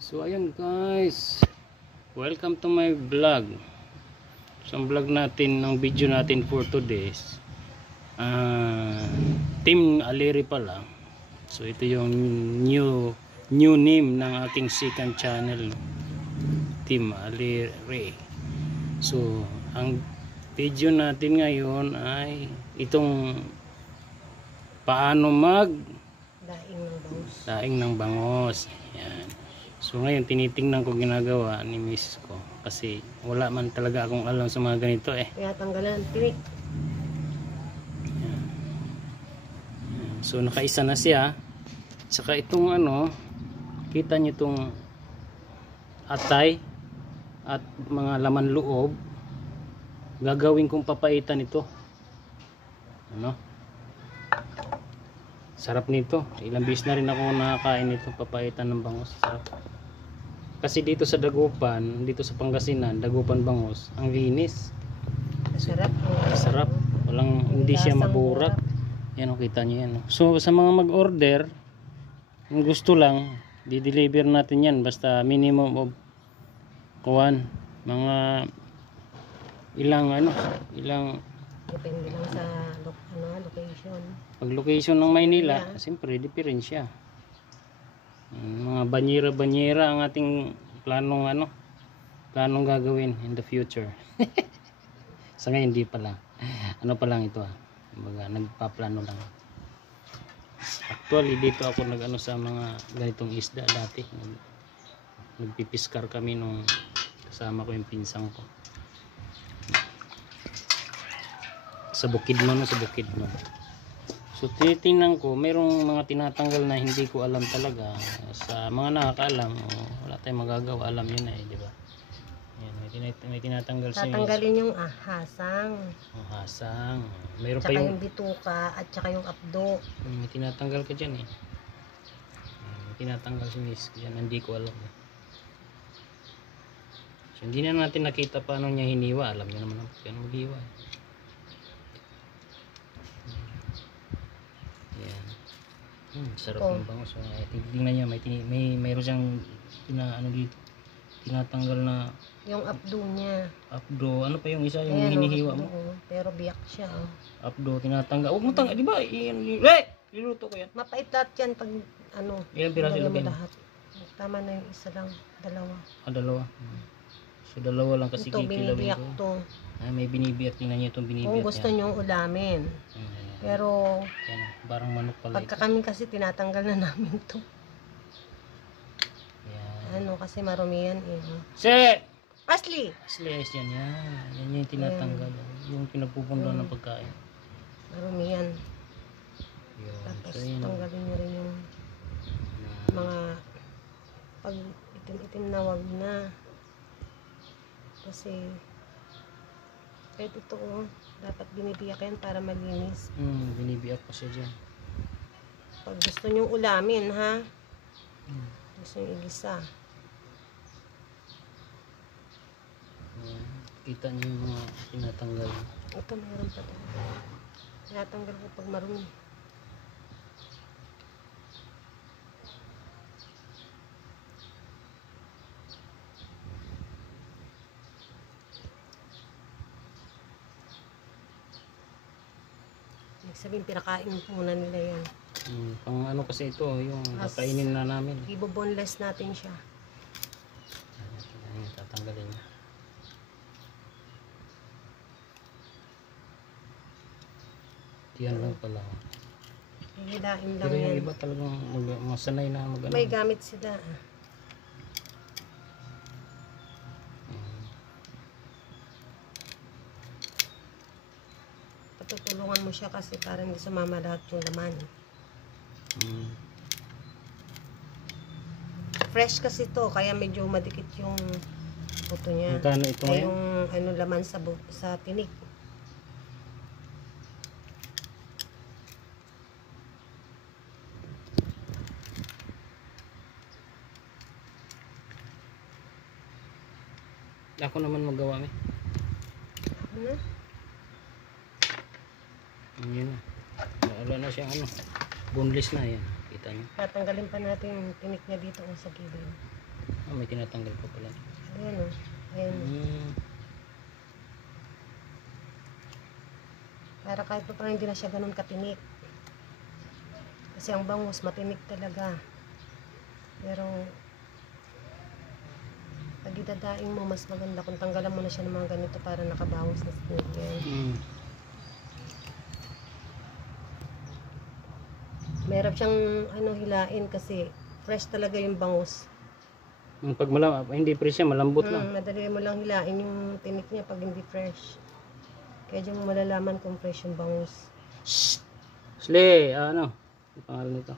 So ayun guys, welcome to my vlog. So ang vlog natin, ang video natin for today is Team Aliri pala. So ito yung new name ng aking second channel, Team Aliri. So ang video natin ngayon ay itong paano mag daing ng bangos. Yan. So ngayon tinitingnan ko ginagawa ni miss ko kasi wala man talaga akong alam sa mga ganito eh. Kaya tanggalan tinik. Yan. So nakaisa na siya. Saka itong ano, kita nyo itong atay at mga laman loob, gagawin kong papaitan ito. Ano? Sarap nito. Ilang beses na rin ako nakakain nito, papaitan ng bangos. Sarap. Kasi dito sa Dagupan, dito sa Pangasinan, Dagupan Bangos, ang linis. Masarap. Sarap. Walang, hindi siya maburak. Yan o, kita nyo yan. So sa mga mag-order, kung gusto lang, di-deliver natin yan. Basta minimum of mga ilang Depende lang sa location. pag location ng Maynila, siyempre different siya. Mga banyera ang ating planong gagawin in the future. Sa ngayon hindi pa lang. Ano pa lang ito Kumbaga nagpaplano lang. Actually dito ako sa mga ganitong isda dati. Nagpipiskar kami nung kasama ko yung pinsang ko. Sa bukid mo. So tinitingnan ko, mayroong mga tinatanggal na hindi ko alam talaga. Sa mga nakakaalam, wala tayong magagawa, alam yun na di ba? Yan, may tinatanggal siya. Tatanggalin yung hasang. Hasang. Mayroon Tsaka pa yung bituka at tsaka yung abdo. may tinatanggal ka dyan may tinatanggal si miss. Yan, hindi ko alam. So hindi na natin nakita paano niya hiniwa. Alam niya naman paano maghiwa. Sarap yung bangos. Tingnan niya, mayroon siyang dito, tinatanggal na yung abdo niya. abdo. Ano pa yung isa yung hinihiwa mo? Pero biyak siya. Abdo tinatanggal. Huwag mo tanggal, di ba? Niluto ko yan. Mapait lahat yan pag Ilang piraso ilagay mo? lahat. Tama na yung isa lang, dalawa. Dalawa. So dalawa lang kasi Ito kikilawin binibiyak ko. to. May binibiyak. Tingnan niyo itong binibiyak. Kung gusto nyo ulamin. Pero yan, parang manok pala pagka ito. kami kasi tinatanggal na namin to. Yan. Kasi marumi yan Set! Asli! Slice yan. Yan yung tinatanggal. Yung pinapupunduan ng pagkain. Marumi yan. Yun. Tapos So, yun. tanggalin nyo rin yung mga pag itim-itim na wag na. Kasi kahit ito dapat binibiyak yan para malinis. Binibiyak pa siya dyan. Pag gusto nyong ulamin gusto nyo igisa. Kita niyo yung mga tinatanggal. Ito meron pa ito. Tinatanggal ko pag marumi. Sabihin, pinakain muna nila yan. Pang ano kasi ito, yung kakainin na namin. Ibo-boneless natin siya. Tatanggalin niya. Yan lang pala. Hihilain lang Pero yung yan. iba talagang masanay na mag-ano. May gamit sila. Patutulungan mo siya kasi para hindi sumama lahat yung laman. Fresh kasi to, kaya medyo madikit yung buto niya. Magkano ito Kaya ngayon? yung laman sa tinik. Ako naman magawa Ano? Yun na. Wala na siyang boneless na yan. Kita niyo. Tatanggalin pa natin yung tinik niya dito sa gilid. May tinatanggal pa pala. Ayan o. Ayan. Para kahit pa parang hindi na siya ganun katinik. Kasi ang bangus matinik talaga. Pero pag idadaing mo, mas maganda kung tanggalan mo na siya ng mga ganito para nakabawas na sa yan. Mahirap siyang hilain kasi fresh talaga yung bangus. Pag hindi fresh siya, malambot lang. Madali mo lang hilain yung tinik niya pag hindi fresh. Kaya dyan mo malalaman kung fresh yung bangus. Shhh! Sle! Ano pangalan nito?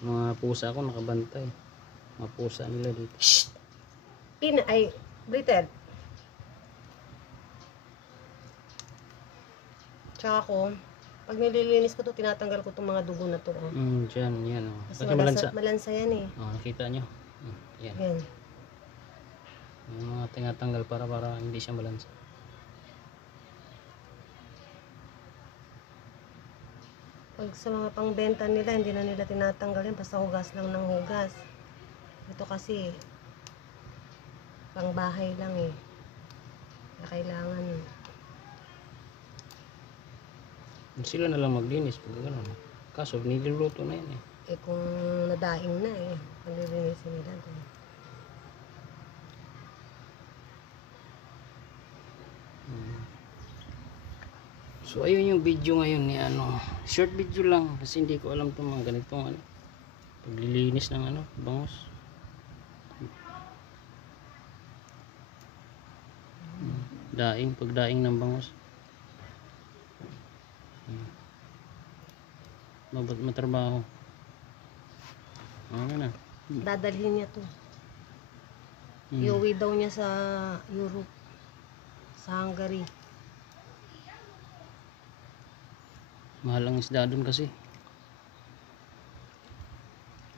Mga pusa ako nakabantay. Mga pusa nila dito. Shhh! Britel. Tsaka ako, pag nililinis ko to, tinatanggal ko tong mga dugo na to. Oh. Dyan, yan. Oh. Kasi malansa. malansa yan eh. Oh, nakita nyo? Yan. Yan. Yung mga tinatanggal para hindi siya malansa. Pag sa mga pangbenta nila, hindi na nila tinatanggal yan. Basta hugas lang ng hugas. Ito kasi, pang bahay lang eh. Kaya kailangan Sila na lang maglinis pag gano'n. Kaso, niluluto na yan eh. kung nadaing na eh. Paglilinisin nila doon. So, ayun yung video ngayon ni short video lang kasi hindi ko alam itong mga ganitong paglilinis ng bangus. Pagdaing ng bangus. Matrabaho. Ano na? Dadalhin niya to. Iuwi daw niya sa Europe. Sa Hungary. Mahal ang isda doon kasi.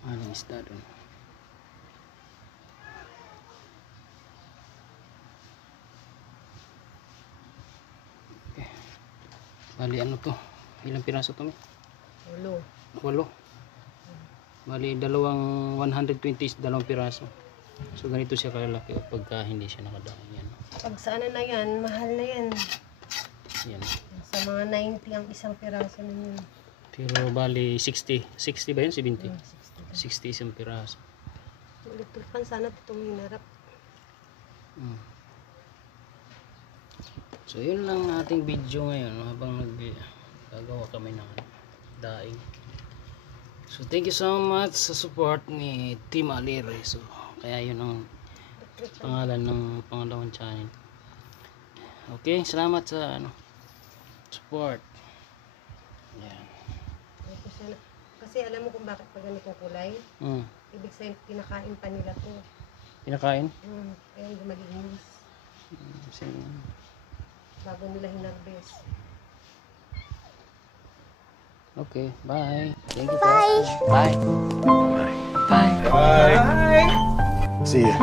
Mahal ang isda doon. Okay. Bali to? Ilang piraso to? 8. Bali dalawang 120 is 2 piraso. So ganito siya kalalaki pagka hindi siya nakadaing yan. Pag sa na yan, mahal na yan. Yan. Sa mga 90 ang isang piraso na yun. Pero bali 60 ba yun? 70? 60. 60 isang piraso. Ulit-ulit sana itong hinarap. So yun lang ating video ngayon habang gagawa kami ng daing. So thank you so much sa support ni Team Alire. So kaya yun ang pangalan ng pangalawang channel. Okay, salamat sa support. Yan. Kasi alam mo kung bakit pag ganito kulay? Ibig sabihin pinakain pa nila to. Pinakain? Kaya hindi malinis. Bago nila hinarbes. Okay, bye. Thank you. Bye. Bye. Bye. See ya.